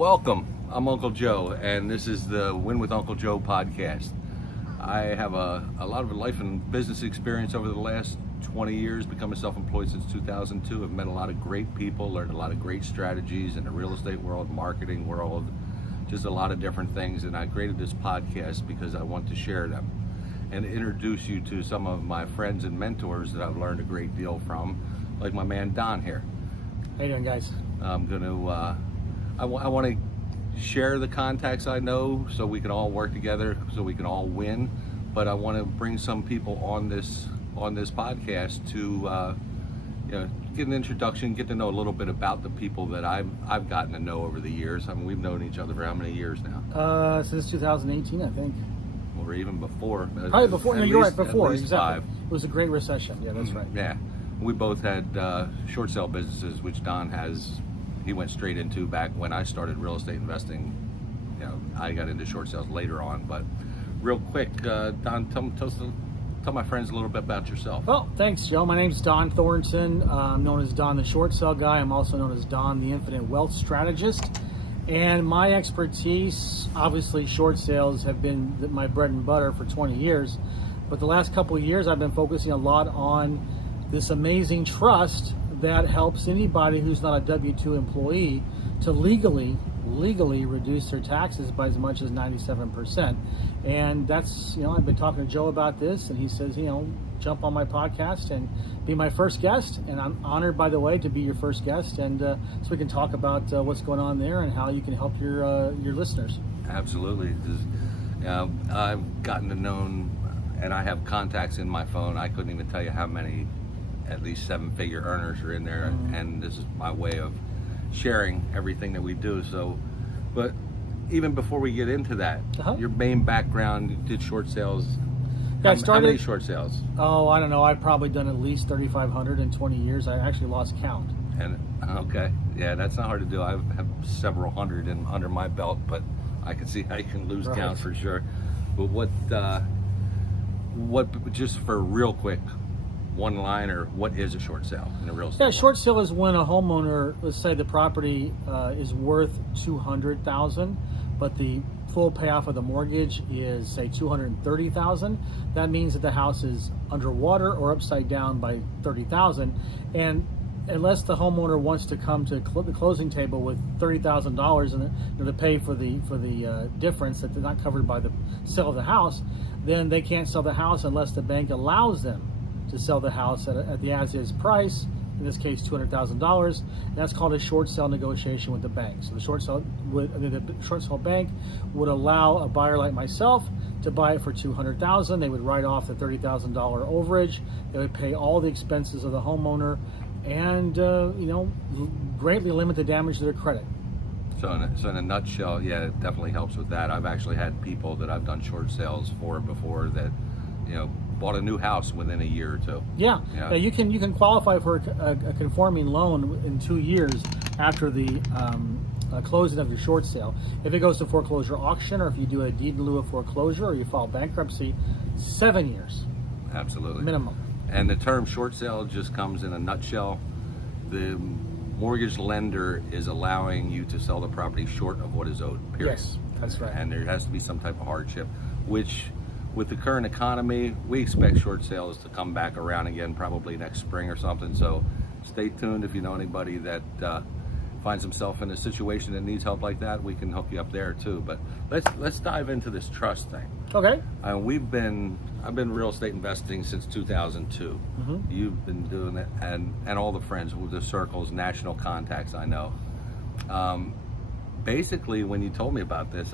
Welcome. I'm Uncle Joe, and this is the Win with Uncle Joe podcast. I have a lot of life and business experience over the last 20 years, becoming self-employed since 2002. I've met a lot of great people, learned a lot of great strategies in the real estate world, marketing world, just a lot of different things. And I created this podcast because I want to share them and introduce you to some of my friends and mentors that I've learned a great deal from, like my man Dohn here. How you doing, guys? I'm going to, I want to share the contacts I know so we can all work together, so we can all win. But I want to bring some people on this podcast to get an introduction, get to know a little bit about the people that I've gotten to know over the years. I mean, we've known each other for how many years now? Since 2018, I think. Or even before. Probably before. No, you're right. Before. At least Exactly. 5. It was a great recession. Yeah, that's right. Yeah, we both had short sale businesses, which Don has. He went straight into back when I started real estate investing. You know, I got into short sales later on. But real quick, Don, tell my friends a little bit about yourself. Well, thanks, Joe. My name's Dohn Thornton. I'm known as Don the Short Sale Guy. I'm also known as Don the Infinite Wealth Strategist. And my expertise, obviously, short sales have been my bread and butter for 20 years. But the last couple of years, I've been focusing a lot on this amazing trust that helps anybody who's not a W-2 employee to legally reduce their taxes by as much as 97%. And that's, I've been talking to Joe about this, and he says, jump on my podcast and be my first guest. And I'm honored, by the way, to be your first guest, and so we can talk about what's going on there and how you can help your listeners. Absolutely. I've gotten to know, and I have contacts in my phone. I couldn't even tell you how many, at least 7-figure earners are in there, and this is my way of sharing everything that we do. So, but even before we get into that, your main background, you did short sales. Yeah, how many short sales? Oh, I don't know. I've probably done at least 3,500 in 20 years. I actually lost count. And okay, yeah, that's not hard to do. I have several hundred under my belt, but I can see how you can lose count for sure. But what? Just for real quick, one liner, what is a short sale in a real estate? Yeah, short sale is when a homeowner, let's say the property is worth $200,000, but the full payoff of the mortgage is, say, $230,000. That means that the house is underwater or upside down by $30,000, and unless the homeowner wants to come to the closing table with $30,000 and to pay for the difference that they're not covered by the sale of the house, then they can't sell the house unless the bank allows them to sell the house at the as-is price, in this case $200,000. That's called a short sale negotiation with the bank. So the short sale bank would allow a buyer like myself to buy it for $200,000. They would write off the $30,000 overage. They would pay all the expenses of the homeowner, and greatly limit the damage to their credit. So in a nutshell, yeah, it definitely helps with that. I've actually had people that I've done short sales for before that, bought a new house within a year or two. Yeah. You can qualify for a conforming loan in 2 years after the closing of your short sale. If it goes to foreclosure auction, or if you do a deed in lieu of foreclosure, or you file bankruptcy, 7 years. Absolutely. Minimum. And the term short sale just comes in a nutshell. The mortgage lender is allowing you to sell the property short of what is owed, period. Yes, that's right. And there has to be some type of hardship, which with the current economy, we expect short sales to come back around again probably next spring or something. So stay tuned. If you know anybody that finds himself in a situation that needs help like that, we can hook you up there too. But let's dive into this trust thing. Okay. I've been real estate investing since 2002. You've been doing it, and all the friends with the circles, national contacts I know. Basically, when you told me about this,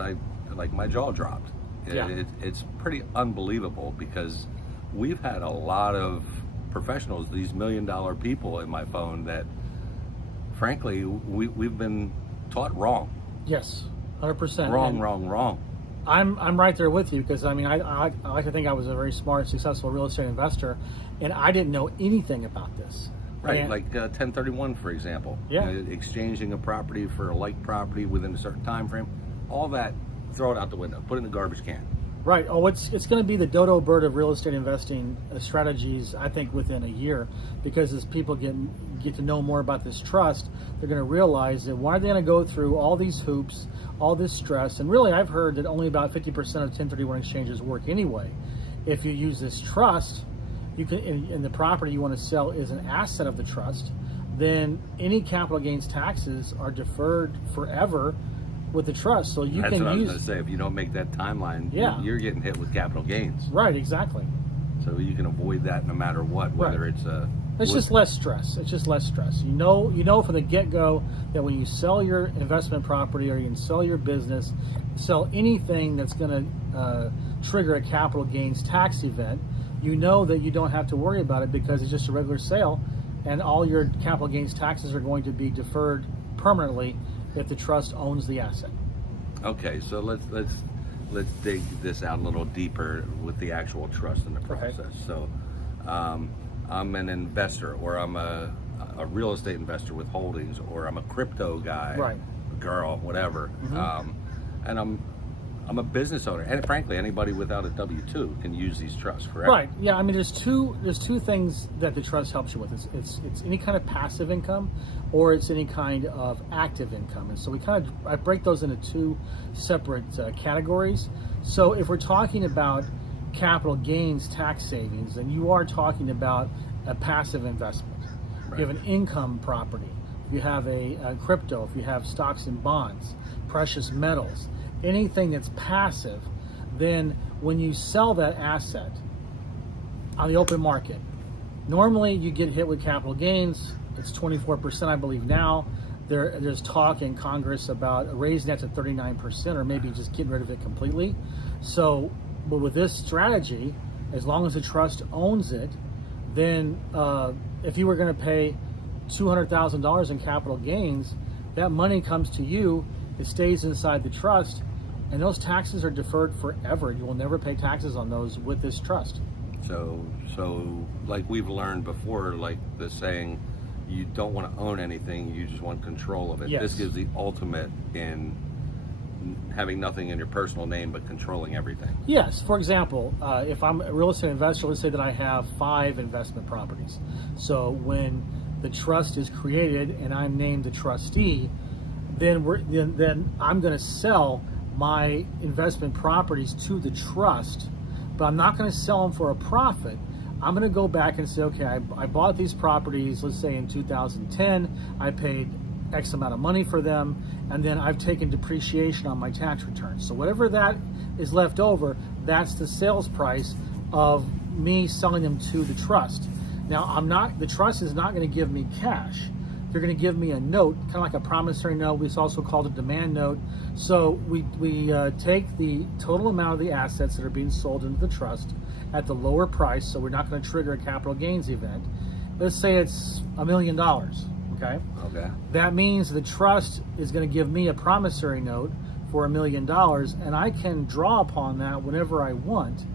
my jaw dropped. It's pretty unbelievable, because we've had a lot of professionals, these $1 million people in my phone that, frankly, we've been taught wrong. Yes, 100%. Wrong. I'm right there with you, because I like to think I was a very smart, successful real estate investor, and I didn't know anything about this. Right, like 1031, for example. Yeah. Exchanging a property for a like property within a certain time frame. All that, throw it out the window. Put it in the garbage can. Right. Oh, it's going to be the dodo bird of real estate investing strategies, I think, within a year, because as people get to know more about this trust, they're going to realize that why are they going to go through all these hoops, all this stress, and really I've heard that only about 50% of 1031 exchanges work anyway. If you use this trust, you can, and the property you want to sell is an asset of the trust, then any capital gains taxes are deferred forever with the trust. So you That's can what I was use. going to say. If you don't make that timeline, Yeah. you're getting hit with capital gains. Right, exactly. So you can avoid that no matter what, whether Right. it's a. It's just less stress. It's just less stress. You know from the get-go that when you sell your investment property or you can sell your business, sell anything that's going to trigger a capital gains tax event, you know that you don't have to worry about it because it's just a regular sale, and all your capital gains taxes are going to be deferred permanently if the trust owns the asset. Okay, so let's dig this out a little deeper with the actual trust in the process. So, I'm an investor, or I'm a real estate investor with holdings, or I'm a crypto guy, Right. girl, whatever, and I'm a business owner, and frankly, anybody without a W-2 can use these trusts, correct? Right. Yeah. I mean, there's two things that the trust helps you with. It's any kind of passive income, or it's any kind of active income. And so I break those into two separate categories. So if we're talking about capital gains tax savings, then you are talking about a passive investment. Right. You have an income property. If you have a crypto, if you have stocks and bonds, precious metals, anything that's passive, then when you sell that asset on the open market, normally you get hit with capital gains. It's 24%, I believe now. There's talk in Congress about raising that to 39%, or maybe just getting rid of it completely. So, but with this strategy, as long as the trust owns it, then if you were going to pay $200,000 in capital gains, that money comes to you. It stays inside the trust, and those taxes are deferred forever. You will never pay taxes on those with this trust. So like we've learned before, like the saying, you don't want to own anything, you just want control of it. Yes. This gives the ultimate in having nothing in your personal name but controlling everything. Yes. For example, if I'm a real estate investor, let's say that I have 5 investment properties. So when the trust is created and I'm named the trustee, then I'm going to sell my investment properties to the trust, but I'm not going to sell them for a profit. I'm going to go back and say, okay, I bought these properties, let's say in 2010, I paid X amount of money for them, and then I've taken depreciation on my tax return. So whatever that is left over, that's the sales price of me selling them to the trust. Now, the trust is not going to give me cash. They're going to give me a note, kind of like a promissory note. It's also called a demand note. So we take the total amount of the assets that are being sold into the trust at the lower price, so we're not going to trigger a capital gains event. Let's say it's $1 million, okay? Okay. That means the trust is going to give me a promissory note for $1 million, and I can draw upon that whenever I want.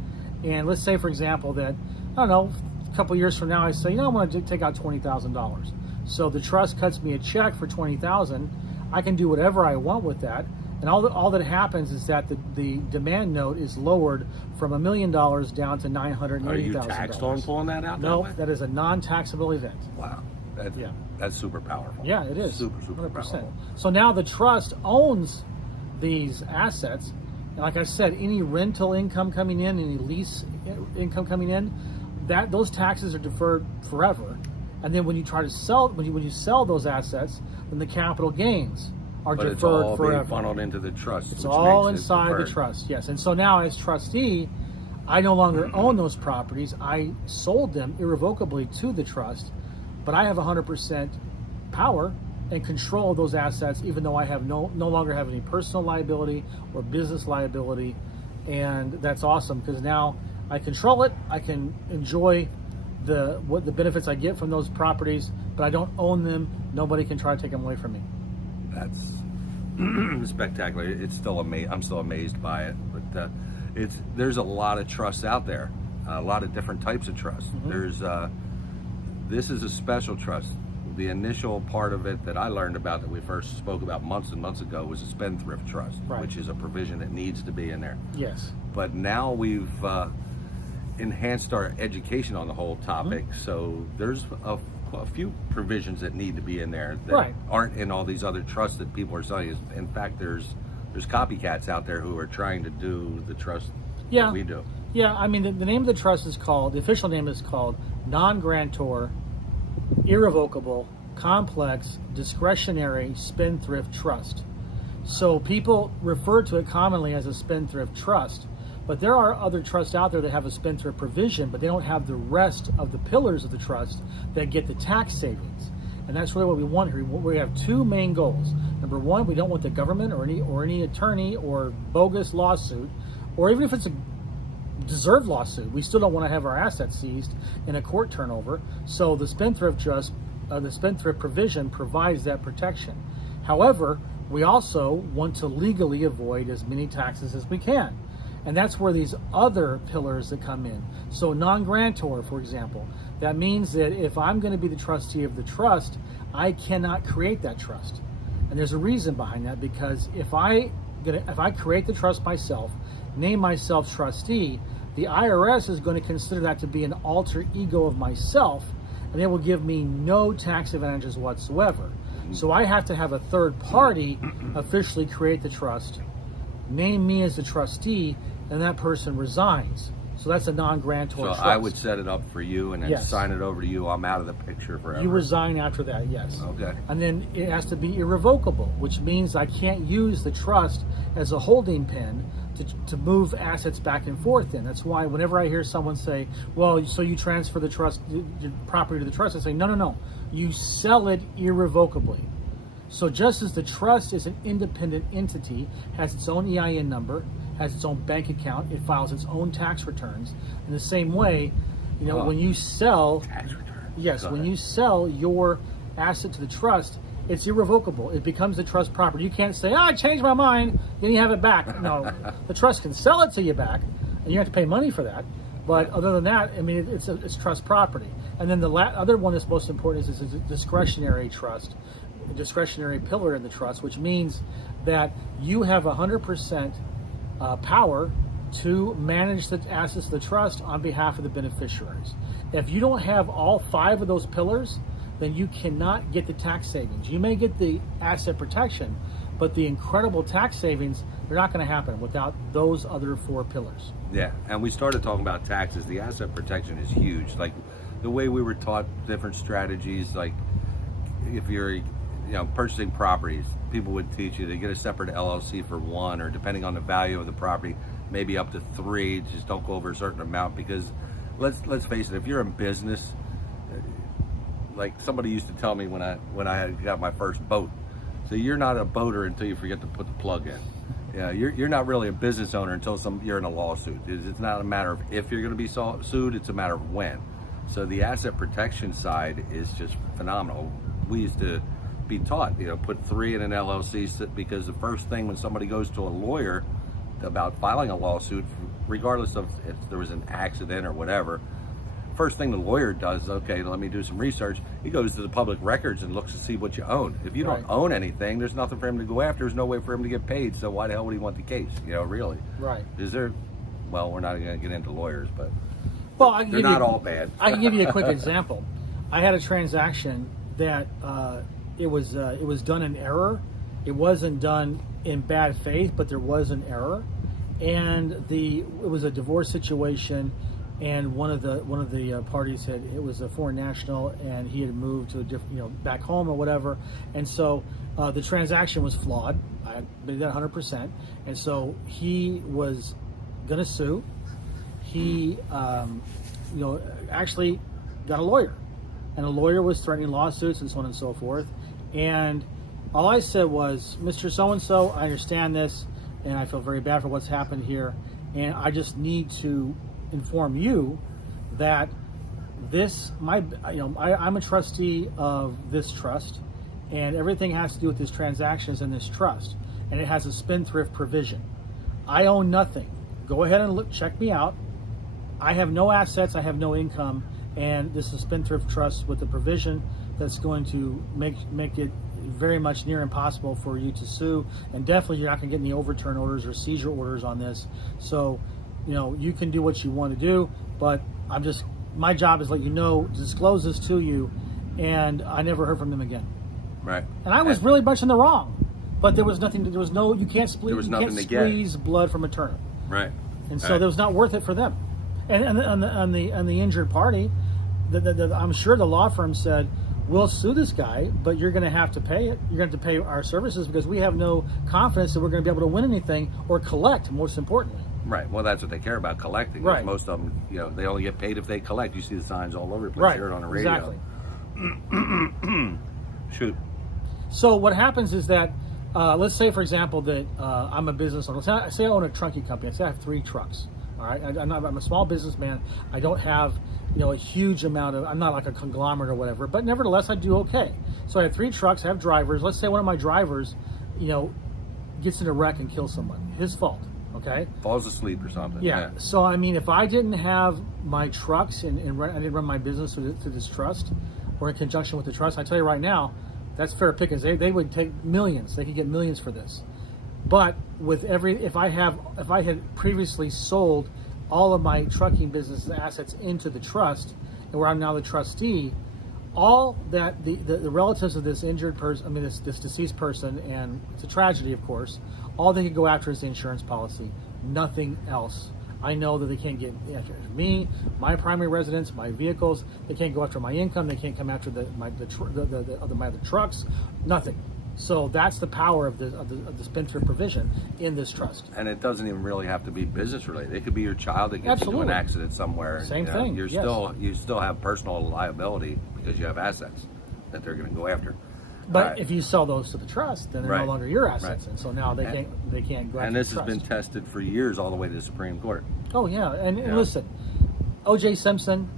And let's say, for example, that, I don't know, a couple years from now, I say, I want to take out $20,000. So the trust cuts me a check for $20,000. I can do whatever I want with that, and all that happens is that the demand note is lowered from $1 million down to $980,000. Are you taxed on pulling that out? No, that way? that is a non-taxable event. Wow, that's super powerful. Yeah, it is. Super 100%. powerful. So now the trust owns these assets, and like I said, any rental income coming in, any lease income coming in, those taxes are deferred forever. And then when you try to sell, when you sell those assets, then the capital gains are But deferred it's all forever. being funneled into the trust. It's which all makes it inside the deferred. trust, yes. And so now, as trustee, I no longer own those properties. I sold them irrevocably to the trust, but I have 100% power and control of those assets, even though I have no longer have any personal liability or business liability. And that's awesome because now I control it. I can enjoy the benefits I get from those properties, but I don't own them. Nobody can try to take them away from me. That's spectacular. It's still I'm still amazed by it. But there's a lot of trusts out there, a lot of different types of trusts. Mm-hmm. This is a special trust. the initial part of it that I learned about that we first spoke about months and months ago was a spendthrift trust, Right. which is a provision that needs to be in there. Yes. But now we've enhanced our education on the whole topic, so there's a few provisions that need to be in there that Right. aren't in all these other trusts that people are selling. In fact, there's copycats out there who are trying to do the trust that we do. Yeah, I mean, the name of the trust is called, the official name is called Non-Grantor, Irrevocable, Complex, Discretionary Spendthrift Trust. So people refer to it commonly as a spendthrift trust, but there are other trusts out there that have a spendthrift provision, but they don't have the rest of the pillars of the trust that get the tax savings. And that's really what we want here. We have two main goals. Number one, we don't want the government or any attorney or bogus lawsuit, or even if it's a deserved lawsuit, we still don't want to have our assets seized in a court turnover. So the spendthrift trust, the spendthrift provision provides that protection. However, we also want to legally avoid as many taxes as we can. And that's where these other pillars that come in. So non-grantor, for example, that means that if I'm going to be the trustee of the trust, I cannot create that trust. And there's a reason behind that, because if I create the trust myself, name myself trustee, the IRS is going to consider that to be an alter ego of myself, and they will give me no tax advantages whatsoever. So I have to have a third party officially create the trust, name me as the trustee, and that person resigns. So that's a non-grantor So trust. I would set it up for you and then Yes. sign it over to you. I'm out of the picture forever. You resign after that, yes. Okay. And then it has to be irrevocable, which means I can't use the trust as a holding pen to move assets back and forth in. That's why whenever I hear someone say, well, so you transfer the trust, the property to the trust, I say, no. You sell it irrevocably. So just as the trust is an independent entity, has its own EIN number, has its own bank account, it files its own tax returns. In the same way, when you sell, Tax return. yes, Go when ahead. you sell your asset to the trust, it's irrevocable. It becomes the trust property. You can't say, I changed my mind, then you have it back. No, the trust can sell it to you back, and you have to pay money for that. But other than that, I mean, it's trust property. And then the other one that's most important is a discretionary trust, a discretionary pillar in the trust, which means that you have 100% power to manage the assets of the trust on behalf of the beneficiaries. If you don't have all 5 of those pillars, then you cannot get the tax savings. You may get the asset protection, but the incredible tax savings, they're not going to happen without those other 4 pillars. Yeah, and we started talking about taxes. The asset protection is huge. Like the way we were taught different strategies, like if you're purchasing properties, people would teach you to get a separate LLC for 1, or depending on the value of the property, maybe up to 3. Just don't go over a certain amount, because let's face it, if you're in business, like somebody used to tell me when I had got my first boat, so you're not a boater until you forget to put the plug in. Yeah, you're not really a business owner until you're in a lawsuit. It's not a matter of if you're going to be sued, it's a matter of when. So the asset protection side is just phenomenal. We used to be taught, put 3 in an LLC, because the first thing when somebody goes to a lawyer about filing a lawsuit, regardless of if there was an accident or whatever, first thing the lawyer does, okay, let me do some research. He goes to the public records and looks to see what you own. If you don't own anything, there's nothing for him to go after. There's no way for him to get paid. So why the hell would he want the case? Really? Right. Is there? Well, we're not going to get into lawyers, but Well, they're not all bad. I can give you a quick example. I had a transaction that it was done in error. It wasn't done in bad faith, but there was an error, and it was a divorce situation. And one of the parties it was a foreign national, and he had moved to a different, back home or whatever. And so the transaction was flawed. I admit that 100%. And so he was going to sue. He, actually got a lawyer, and a lawyer was threatening lawsuits and so on and so forth. And all I said was, Mr. So-and-so, I understand this, and I feel very bad for what's happened here, and I just need to inform you that I'm a trustee of this trust, and everything has to do with this transaction is in this trust, and it has a spendthrift provision. I own nothing. Go ahead and check me out. I have no assets, I have no income, and this is a spendthrift trust with the provision that's going to make it very much near impossible for you to sue, and definitely you're not going to get any overturn orders or seizure orders on this. So, you can do what you want to do, but my job is to let you know, disclose this to you, and I never heard from them again. Right. And I was really much in the wrong, but there was nothing. You can't squeeze blood from a turnip. Right. And so it was not worth it for them. And the injured party, I'm sure the law firm said, we'll sue this guy, but you're going to have to pay it. You're going to have to pay our services because we have no confidence that we're going to be able to win anything or collect, most importantly. Right. Well, that's what they care about, collecting. Right. Most of them, they only get paid if they collect. You see the signs all over the place. Hear it on the radio. Exactly. Shoot. So what happens is that, let's say, for example, that I'm a business owner. Say I own a trunking company. Say I have 3 trucks. All right, I'm a small businessman. I don't have, a huge amount of. I'm not like a conglomerate or whatever. But nevertheless, I do okay. So I have 3 trucks. I have drivers. Let's say one of my drivers, gets in a wreck and kills someone. His fault. Okay. Falls asleep or something. Yeah. So if I didn't have my trucks and I didn't run my business through this trust, or in conjunction with the trust, I tell you right now, that's fair pickings. They would take millions. They could get millions for this. But if I had previously sold all of my trucking business assets into the trust, and where I'm now the trustee, all that the relatives of this injured person, this deceased person, and it's a tragedy, of course, all they can go after is the insurance policy, nothing else. I know that they can't get after me, my primary residence, my vehicles. They can't go after my income. They can't come after my other trucks. Nothing. So that's the power of the spin-through provision in this trust. And it doesn't even really have to be business related. It could be your child that gets into an accident somewhere. Same thing. You still have personal liability because you have assets that they're going to go after. But if you sell those to the trust, then they're no longer your assets, and so now they can't go after And this the has trust. been tested for years, all the way to the Supreme Court. Oh yeah, and listen, O.J. Simpson.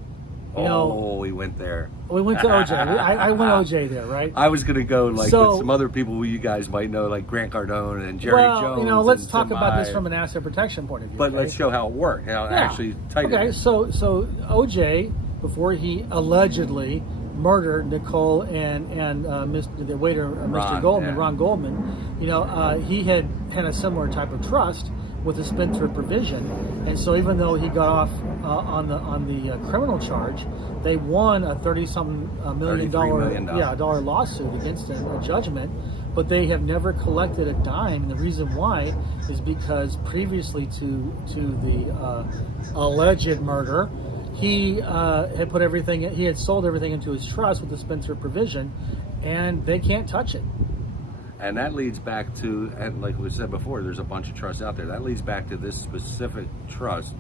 We went there. We went to OJ. I went OJ there, right? I was going to go with some other people who you guys might know, like Grant Cardone and Jerry Jones. Let's talk about this from an asset protection point of view. But let's show how it worked. Actually tighten it. So OJ, before he allegedly murdered Nicole and the waiter, Ron Goldman, he had a similar type of trust with a spin-through provision, and so even though he got off on the criminal charge, they won a $30-something million dollar lawsuit against a judgment, but they have never collected a dime. And the reason why is because previously to the alleged murder, he had sold everything into his trust with the spin-through provision, and they can't touch it. And that leads back to, and like we said before, there's a bunch of trusts out there. That leads back to this specific trust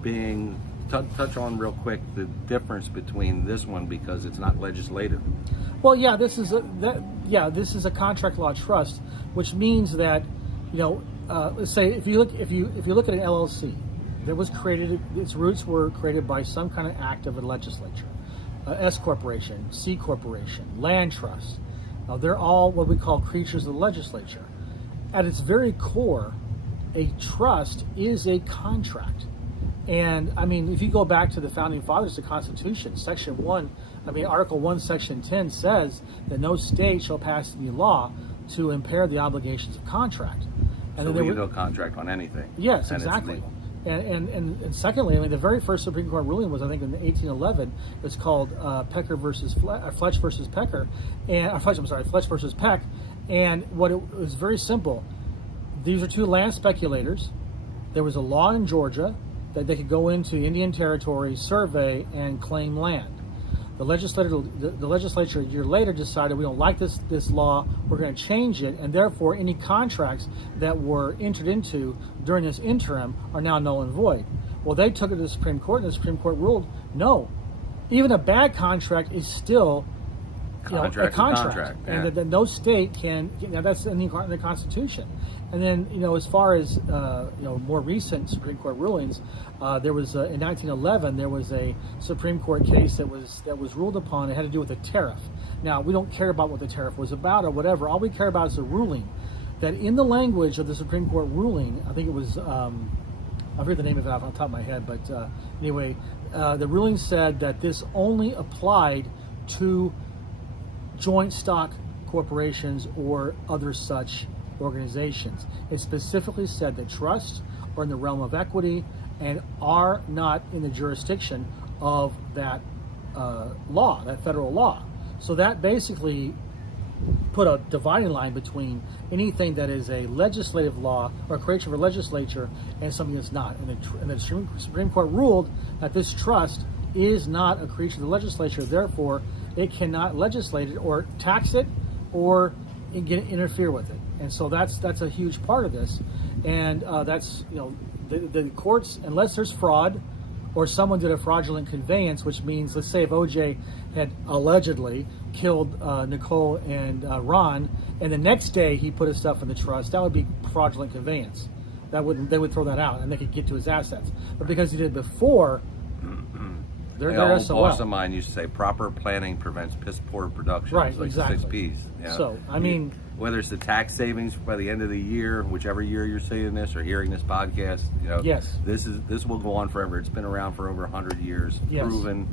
being, touch on real quick the difference between this one because it's not legislative. Well, yeah, this is a contract law trust, which means that, let's say if you look at an LLC that was created, its roots were created by some kind of act of a legislature, S corporation, C corporation, land trust. Now, they're all what we call creatures of the legislature. At its very core, a trust is a contract. And, if you go back to the Founding Fathers, the Constitution, Section 1, Article 1, Section 10 says that no state shall pass any law to impair the obligations of contract. And so we can do a contract on anything. Yes, exactly. And secondly, the very first Supreme Court ruling was, I think, in 1811. It's called Fletch versus Pecker, and Fletch versus Peck. And what it was very simple. These are 2 land speculators. There was a law in Georgia that they could go into Indian Territory, survey, and claim land. The legislature a year later decided we don't like this law, we're going to change it, and therefore any contracts that were entered into during this interim are now null and void. Well, they took it to the Supreme Court, and the Supreme Court ruled, no, even a bad contract is still a contract. And that no state can, that's in the Constitution. And then, as far as, more recent Supreme Court rulings, there was, in 1911, there was a Supreme Court case that was ruled upon. It had to do with a tariff. Now, we don't care about what the tariff was about or whatever. All we care about is the ruling. That in the language of the Supreme Court ruling, I think it was, I forget the name of it off the top of my head, but anyway, the ruling said that this only applied to joint stock corporations or other such organizations. It specifically said that trusts are in the realm of equity and are not in the jurisdiction of that law, that federal law. So that basically put a dividing line between anything that is a legislative law or a creation of a legislature and something that's not. And the Supreme Court ruled that this trust is not a creation of the legislature, therefore it cannot legislate it or tax it or interfere with it. And so that's a huge part of this. And that's, the courts, unless there's fraud or someone did a fraudulent conveyance, which means, let's say if OJ had allegedly killed Nicole and Ron, and the next day he put his stuff in the trust, that would be fraudulent conveyance. They would throw that out and they could get to his assets. But because he did it before, they're SOL. Boss of mine used to say, proper planning prevents piss poor production. Right, it's like exactly. 6 Ps. Yeah. So, I mean, whether it's the tax savings by the end of the year, whichever year you're seeing this or hearing this podcast, yes, this will go on forever. It's been around for over 100 years, yes, proven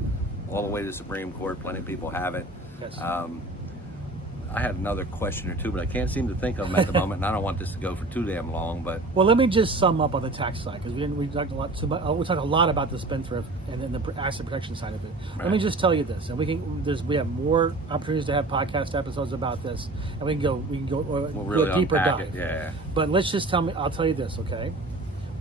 all the way to the Supreme Court. Plenty of people have it. Yes. I had another question or two, but I can't seem to think of them at the moment, and I don't want this to go for too damn long. But well, let me just sum up on the tax side, because we talked a lot. We talked a lot about the spendthrift and then the asset protection side of it. Right. Let me just tell you this, and we have more opportunities to have podcast episodes about this, and we can go we'll really do a deeper unpack dive. it. Yeah. But I'll tell you this, okay?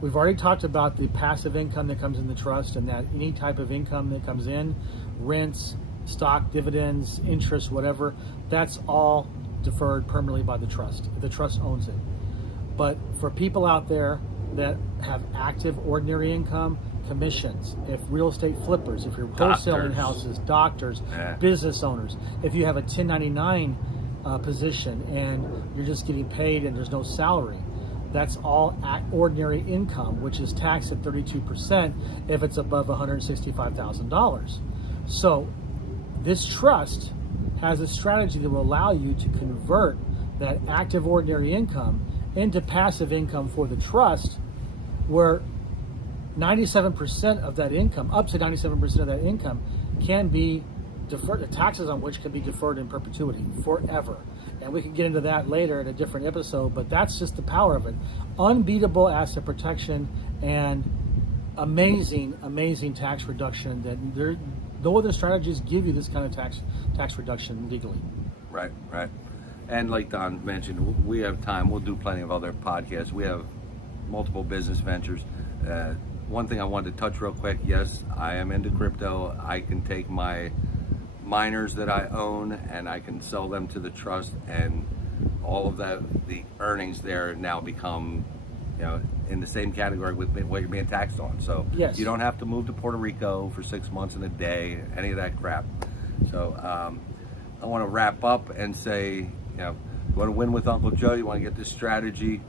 We've already talked about the passive income that comes in the trust, and that any type of income that comes in, rents, stock, dividends, interest, whatever, that's all deferred permanently by the trust. The trust owns it. But for people out there that have active ordinary income, commissions, if real estate flippers, if you're wholesaling houses, doctors, business owners, if you have a 1099 position and you're just getting paid and there's no salary, that's all ordinary income, which is taxed at 32% if it's above $165,000. So this trust has a strategy that will allow you to convert that active ordinary income into passive income for the trust, where 97% of that income, up to 97% of that income, can be deferred, the taxes on which can be deferred in perpetuity forever. And we can get into that later in a different episode, but that's just the power of it. Unbeatable asset protection and amazing tax reduction that no other strategies give you this kind of tax reduction legally. Right. And like Don mentioned, we have time. We'll do plenty of other podcasts. We have multiple business ventures. One thing I wanted to touch real quick, yes, I am into crypto. I can take my miners that I own and I can sell them to the trust, and all of the earnings there now become in the same category with what you're being taxed on. So yes, you don't have to move to Puerto Rico for 6 months and a day, any of that crap. So I want to wrap up and say, you want to win with Uncle Joe, you want to get this strategy,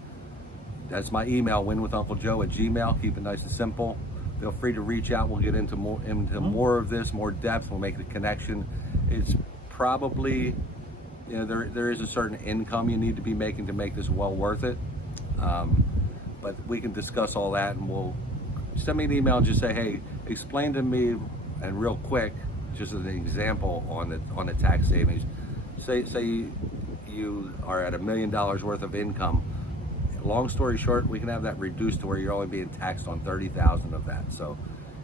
that's my email, winwithunclejoe@gmail. Keep it nice and simple. Feel free to reach out. We'll get into more of this, more depth. We'll make the connection. It's probably, there is a certain income you need to be making to make this well worth it. But we can discuss all that, and we'll send me an email and just say, hey, explain to me, and real quick, just as an example on the tax savings. Say you are at $1 million worth of income. Long story short, we can have that reduced to where you're only being taxed on $30,000 of that. So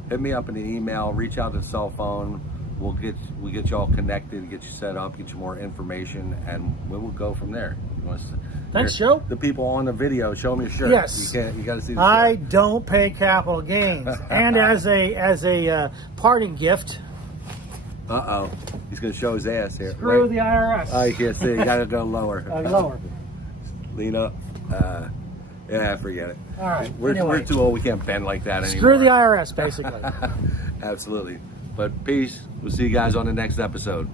hit me up in an email, reach out to the cell phone. We'll get you all connected, get you set up, get you more information, and we will go from there. Thanks, Joe. The people on the video, show me your shirt. Yes, you got to see the I shirt. don't pay capital gains, and as a parting gift. He's going to show his ass here. Screw the IRS. Oh, you can't see. You got to go lower. Lower. Lean up. Forget it. All right. We're too old. We can't bend like that anymore. Screw the IRS, basically. Absolutely. But peace. We'll see you guys on the next episode.